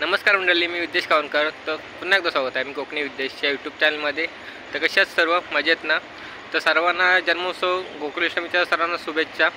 नमस्कार मंडळी, मी विद्येश कावनकर. तर पुन्हा एकदा स्वागत आहे मी कोकणी विद्येशच्या यूट्यूब चॅनलमध्ये. तर कशाच सर्व मजेत ना? तर सर्वांना जन्मोत्सव गोकुळाष्टमीच्या सर्वांना शुभेच्छा.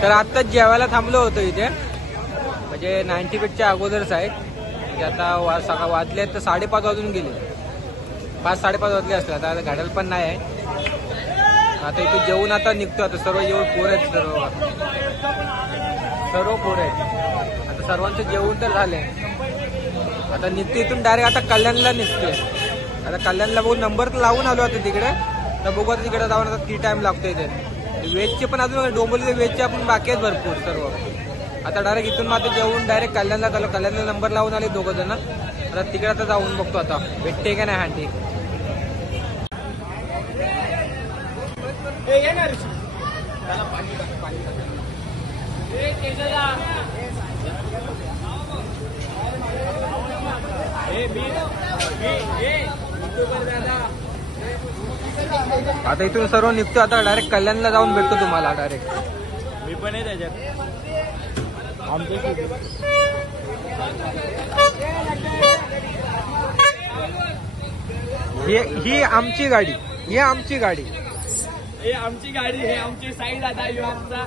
तर आत्ताच जेवायला थांबलो होतो इथे, म्हणजे 90 फीटच्या अगोदरच आहे. म्हणजे आता सकाळ वाजले तर 5:30 वाजून गेले, 5-5:30 वाजले असतील. आता गाड्याला पण नाही आहे. आता इथे जेवून आता निघतो. आता सर्व जेवण पोर आहेत, सर्व पोर आहेत. आता सर्वांचं जेवण तर झालंय. आता निघते इथून डायरेक्ट आता कल्याणला निघते. आता कल्याणला बघून नंबर लावून आलो आता तिकडे. तर बघू आता तिकडे जाऊन आता किती टाइम लागतो इथे. वेजचे पण अजून डोंबिवलीचे वेजचे आपण बाकी आहेत भरपूर सर्व. आता डायरेक्ट इथून आता जेवून डायरेक्ट कल्याणला चालू. कल्याणला नंबर लावून आले 2 जण. आता तिकडे आता जाऊन बघतो आता भेटते का नाही हांडी. आता इथून सर्व निघतो. आता डायरेक्ट कल्याणला जाऊन भेटतो तुम्हाला डायरेक्ट. मी पण आहे त्याच्यात. ही आमची गाडी, ही आमची गाडी, हे आमची गाडी, हे आमचे साई दादा, यो आमचा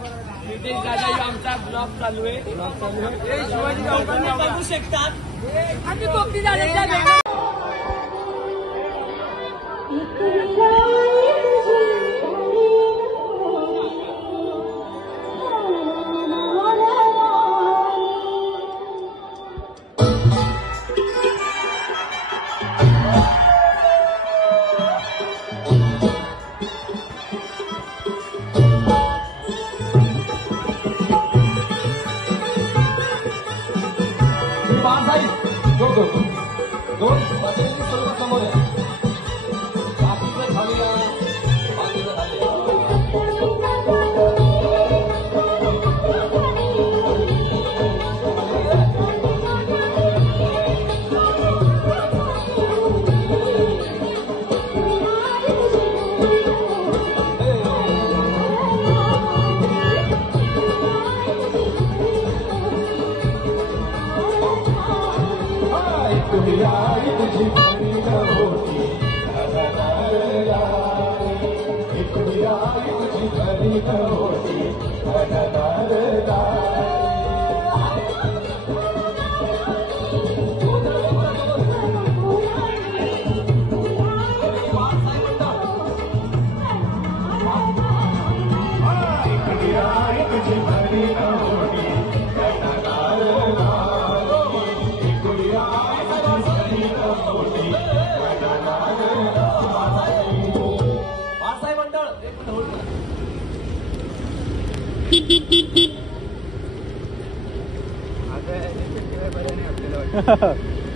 नितेश दादा, यो आमचा ब्लॉग चालू आहे. शिवाजी चौकात बघू शकतात. आम्ही कोकणी दादा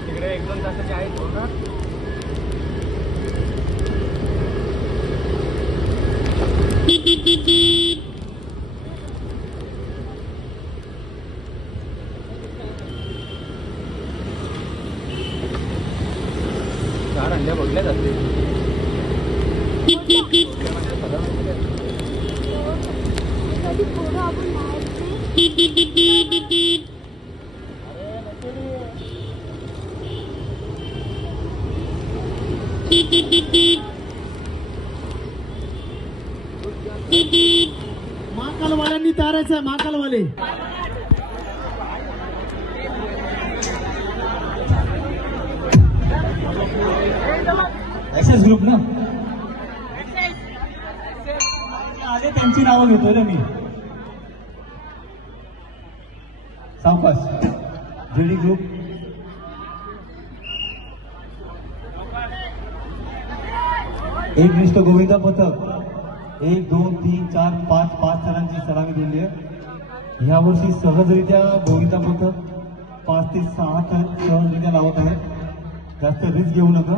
तिकडे 1-2 तासाचे आहेत हो ना. चार अंड्या बघल्या जाते. तयारच आहे महाकालवाले. एसएस ग्रुप ना आले त्यांची नावं घेतोय ना मी. सावकाश जेडी ग्रुप एक निष्ठ गोविंदा पथक 1 2 3 4 5 जणांची सलामी दिली आहे. यावर्षी सहजरित्या गोविंदा पथक 5 ते 6 टन सहजरित्या लावत आहे. जास्त रिस्क घेऊ नका.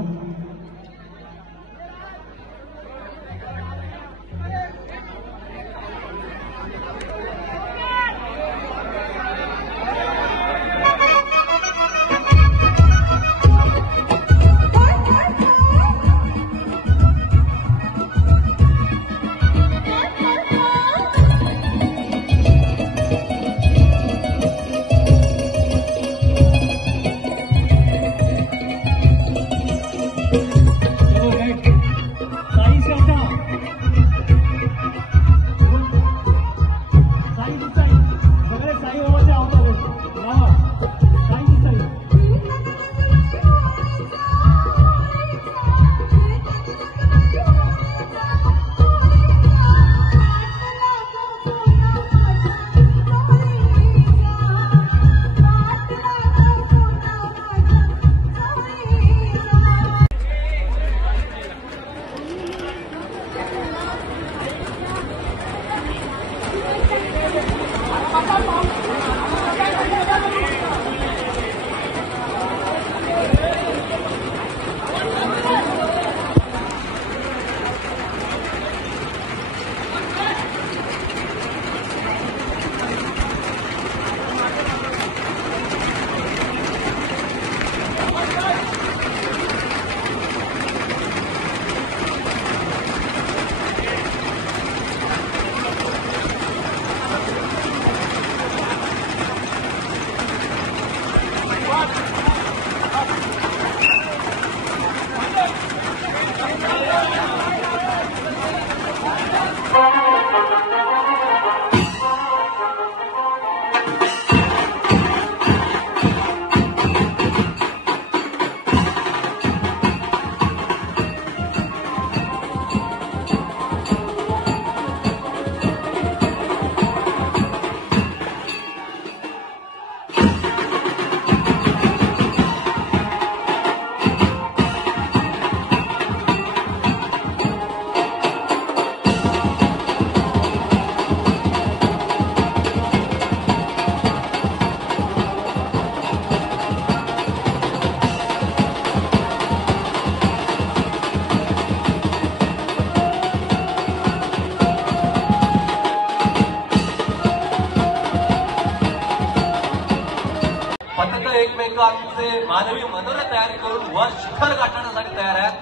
एकमेकांचे मानवी मनोरे तयारी करून वर शिखर गाठण्यासाठी तयार आहेत.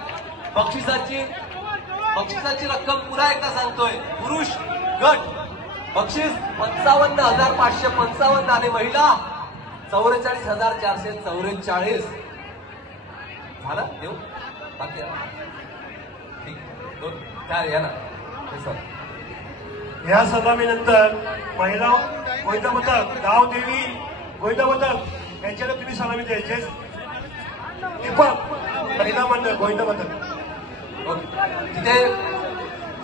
बक्षिसाची रक्कम पुन्हा एकदा सांगतोय. पुरुष गट बक्षीस 55,555 आणि महिला 44,444. झालं देऊ बाकी ठीक दोन चार या ना सर. या सलामीनंतर महिला गोविंदा पथक गावदेवी गोविंदा पथक यांच्याला तुम्ही सलामी द्यायचे. दीपक महिला मंडळ गोविंदा पथक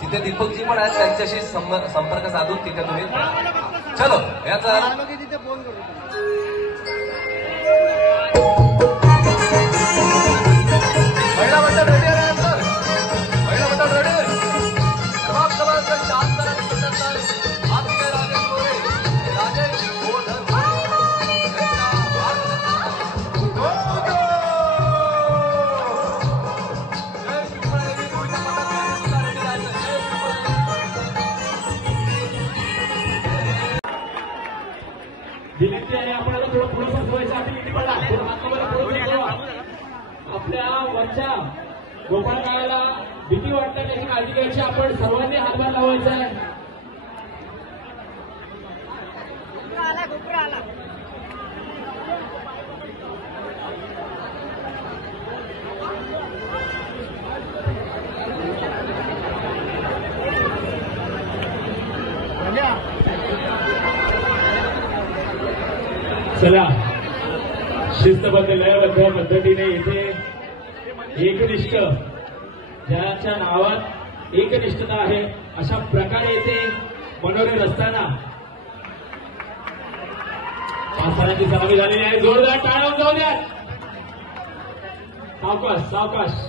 तिथे दीपकजी पण आहेत. त्यांच्याशी संपर्क साधून तिथे तुम्ही चलो याचा महिला मंडळ रेडी आहे सर. महिला मंडळ रेडी क्रमांक 7 आपके राजेश गोरे राजेश गोधन विनंती आहे आपल्याला थोडं पुढे बसवायचं. आम्ही किती पडला आपल्या वरच्या गोपाळकाळाला भीती वाटते त्याची काळजी घ्यायची. आपण सर्वांनी हातभार लावायचा आहे. चला शिस्तबद्ध लयबद्ध पद्धतीने इथे एकनिष्ठ ज्याच्या नावात एकनिष्ठता आहे अशा प्रकारे इथे मनोरे रस्त्याना पाचसारांची सलामी झालेली आहे. जोरदार टाळ्या जाऊ द्या. सावकाश सावकाश.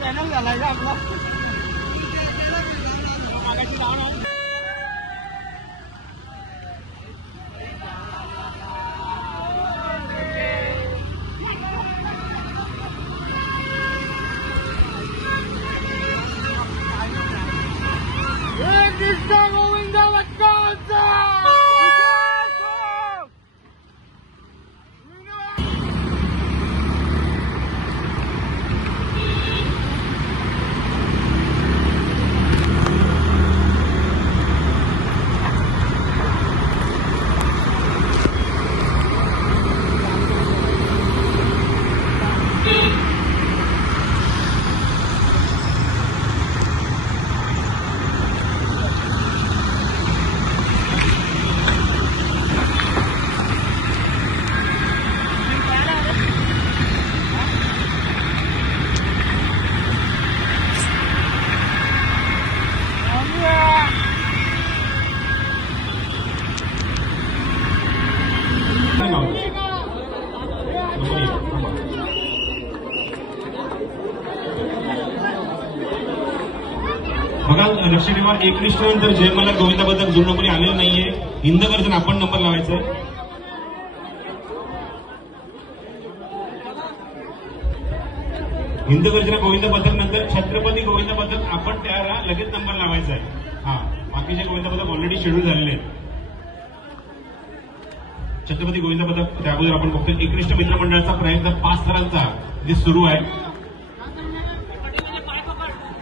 चॅनल झालाय का आपला? बघा लक्षणीय एकनिष्ठ नंतर जयमला गोविंदाबद्दल जुळणं कोणी आलेलं नाहीये. हिंदगर्जन आपण नंबर लावायचा आहे. हिंदगर्जना गोविंद पथक नंतर छत्रपती गोविंद पथक आपण त्याला लगेच नंबर लावायचा आहे. हा बाकीचे गोविंद पथक ऑलरेडी शेड्यूल झालेले आहेत. छत्रपती गोविंद पथक त्या अगोदर आपण बघतोय एकनिष्ठ मित्रमंडळाचा प्रयत्न 5 थरांचा जे सुरू आहे.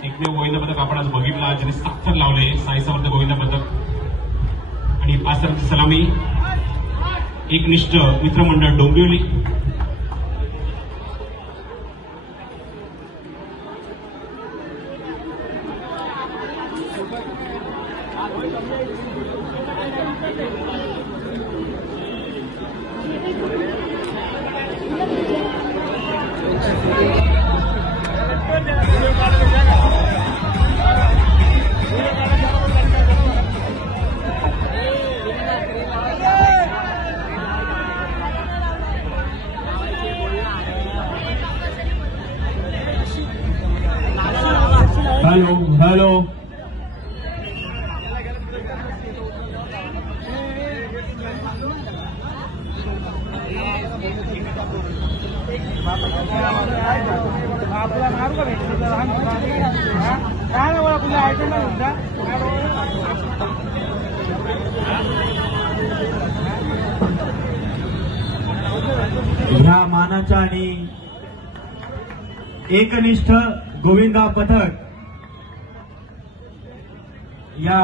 एकमेव गोविंद पथक आपण आज बघितला ज्याने 7 थर लावले. साई सावंत गोविंद पथक आणि 5 थरांची सलामी एकनिष्ठ मित्रमंडळ डोंबिवली. हॅलो हॅलो आपला मारू का भेटलं काय बोला तुझ्या ऐकून ना तुमचा ह्या मानाच्या आणि एकनिष्ठ गोविंदा पथक या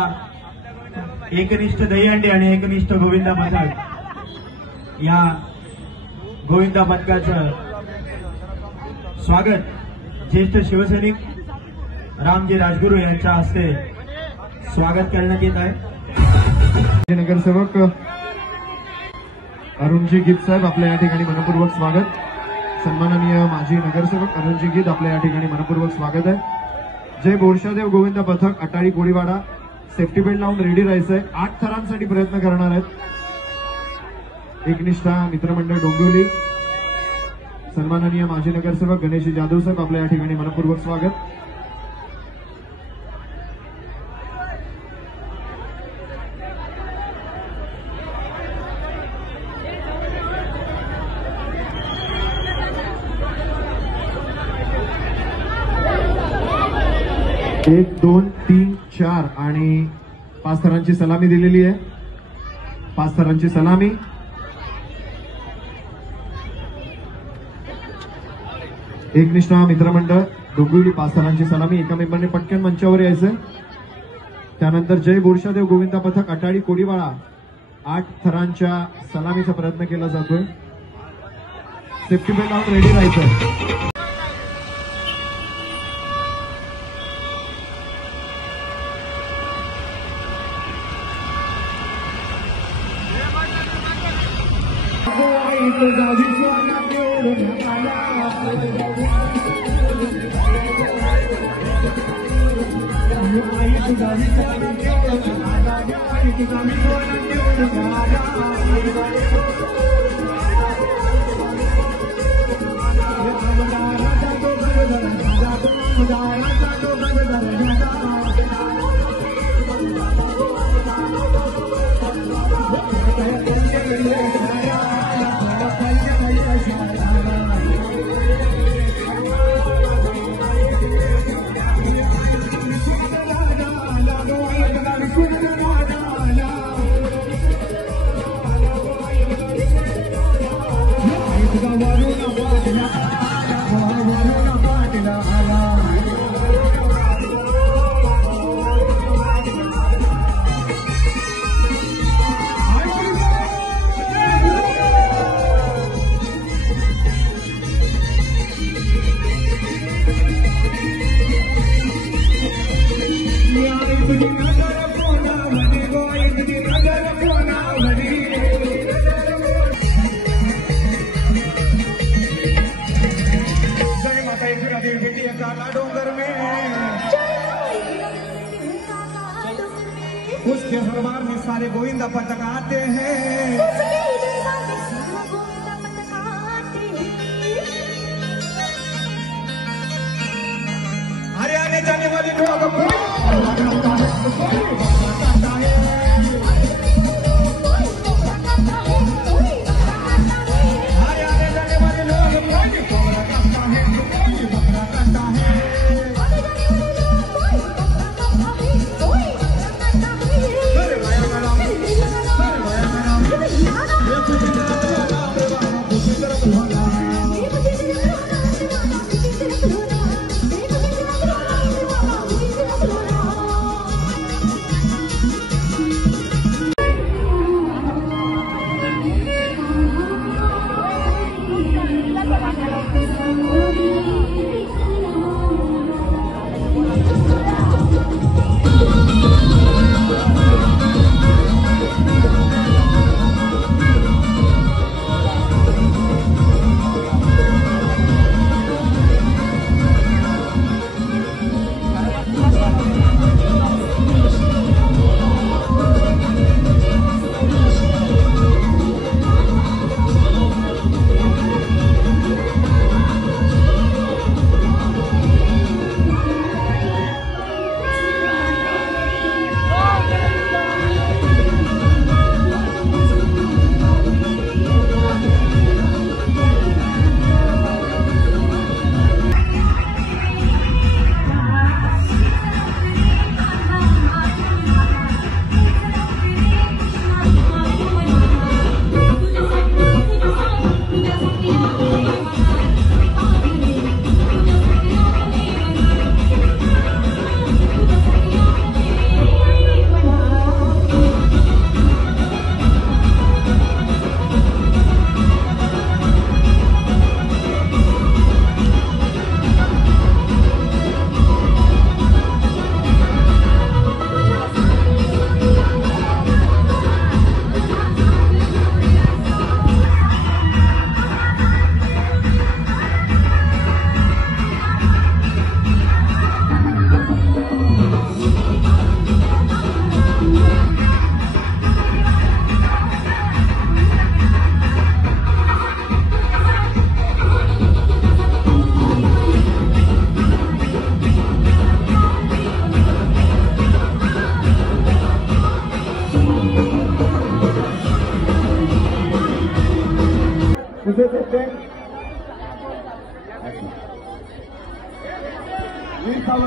एकनिष्ठ दहीहंडी आणि एकनिष्ठ गोविंदा पथक या गोविंदा पथकाचं स्वागत ज्येष्ठ शिवसैनिक रामजी राजगुरू यांच्या हस्ते स्वागत करण्यात येत आहे। नगरसेवक अरुणजी गीत साहेब आपल्या या ठिकाणी मनपूर्वक स्वागत। सन्माननीय माजी नगरसेवक अरुणजी गीत आपल्या या ठिकाणी मनपूर्वक स्वागत आहे। जय बोरशादेव गोविंदा पथक अटाळी कोळीवाडा सेफ्टी बेल्ट लावून रेडी राहायचंय। 8 थरांसाठी प्रयत्न करणार आहेत। एकनिष्ठा मित्रमंडळ डोंबिवली सन्माननीय माजी नगरसेवक गणेश जाधव साहेब आपल्या या ठिकाणी मनपूर्वक स्वागत। एक 2 3 4 आणि 5 थरांची सलामी दिलेली आहे। 5 थरांची सलामी एकनिष्ठा मित्रमंडळ डोंबिवली 5 थरांची सलामी। एका मेंबरने पटकन मंचावर यायचं। त्यानंतर जय बोरशादेव गोविंदा पथक अटाळी कोळीवाडा 8 थरांच्या सलामीचा प्रयत्न केला जातोय। सेफ्टी बेल्ट लावून रेडी राहायचं। उसके दरबार में सारे गोविंदा पथक आते हैं। हरियाणा जाने वाले लोग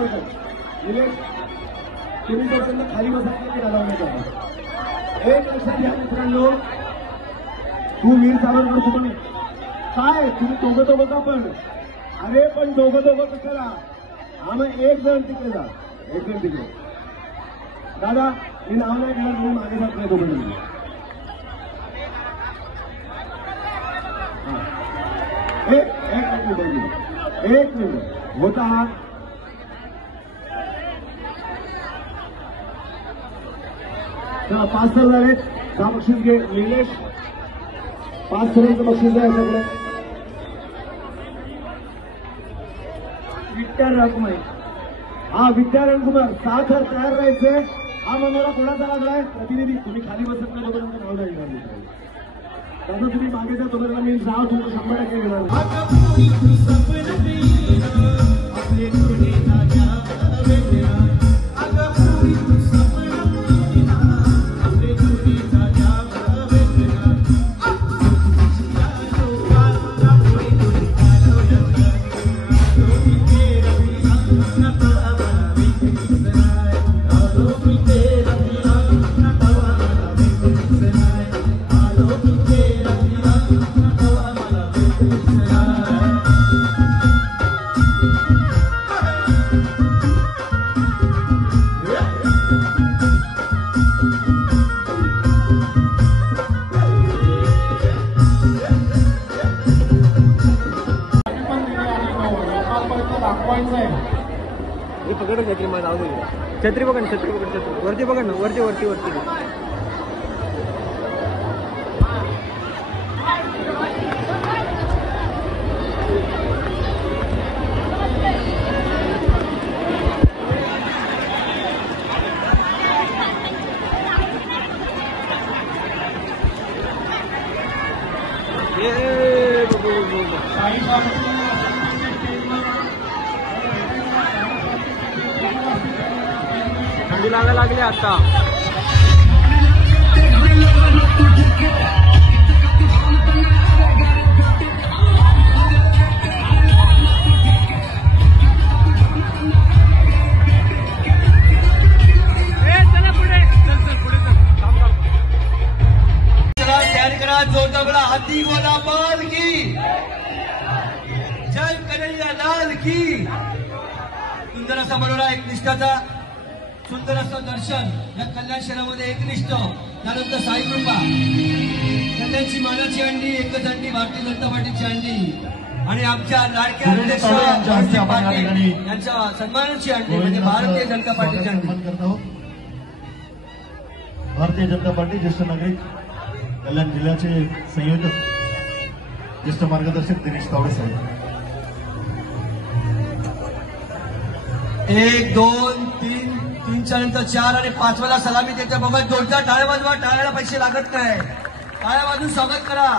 निलेश तुम्ही जोपर्यंत खाली बसत नाही घालवण्यात आलं. एक लक्षात घ्या मित्रांनो, तू वीर सावरकर कुठून काय तुम्ही दोघं का पण अरे पण दोघं कशाला आम्ही एक जण तिकडे जा, एक जण तिकडे. दादा मी नाव नाही घेणार, तुम्ही मागे जात नाही दोघं जण. एक मिनिट होता. चला 5 तर झाले. का बक्षीस घे निलेश, 5 सर्वांचं बक्षीस आहे सगळं. विद्यारण हा विद्यारण कुमार 6 थर तयार राहायचे. हा मनोरा कोणाचा लागलाय प्रतिनिधी. तुम्ही खाली बसत नाही तोपर्यंत नाव नाही घेणार. त्याचं तुम्ही मागे जा तोपर्यंत मी नाव तुमचं 100% घेणार. पकड छत्री मला जाऊ दे. छत्री पकड वरती पकड ना, वरती. थंडी लागायला लागली आता. तयारी करा. जोरदार बोला हाथी गोला बाल की जय कन्हैया लाल की. सुंदर असा मनोरा एक निष्ठाचा, सुंदर असं दर्शन या कल्याण शहरामध्ये एकनिष्ठ. त्यानंतर साई कृपा कल्याणची मानाची अंडी, एकच अंडी भारतीय जनता पार्टीची अंडी आणि आमच्या लाडक्या अध्यक्ष पाटील यांच्या सन्मानाची अंडी म्हणजे भारतीय जनता पार्टीची अंडी. भारतीय जनता पार्टी ज्येष्ठ नागरिक कल्याण जिल्ह्याचे संयोजक ज्येष्ठ मार्गदर्शक दिनेश तावडे साहेब. 1 2 3 3च्या नंतर 4 आणि 5वाला सलामी देते. बघा जोरदार टाळ्या वाजवा. टाळ्याला पैसे लागत नाही. टाळ्या वाजून स्वागत करा.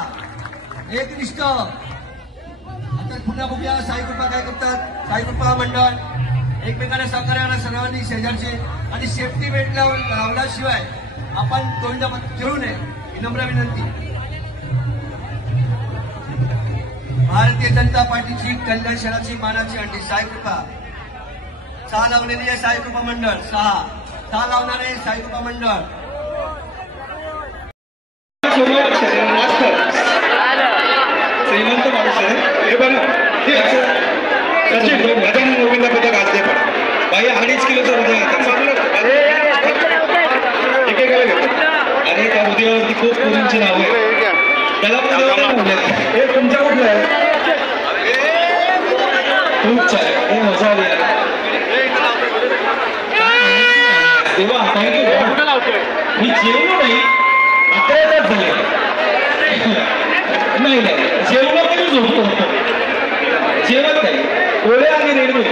एकनिष्ठ. आता पुन्हा बघूया साईकृपा काय करतात. साईकृपा मंडळ एकमेकांना सहकार्य सर्वांनी शेजारचे आणि सेफ्टी बेल्ट लावल्याशिवाय आपण गोविंदा खेळू नये ही नम्र विनंती. भारतीय जनता पार्टीची कल्याण शहराची मानाची अंडी साईकृपा 6 लावलेली आहे. साईकृपा मंडळ 6 लावणार आहे. साईकृपा मंडळ श्रीमंत माणूस आहे हे बघा. गजानन गोविंदा पदक आज ते पण बाई 2.5 किलोचं हृदय एकेकाला घेतो. आणि त्या हृदयावरती खूप मुलींची नाव आहे. त्याला हे तुमच्या कुठलं आहे. खूप छान. हे मजा आली तेव्हा. थँक्यू. मी जेवलो नाही. 11 तास झाले. नाही जेवलो तरी झोपतो. जेवत नाही. गोळ्या आणि रेडमी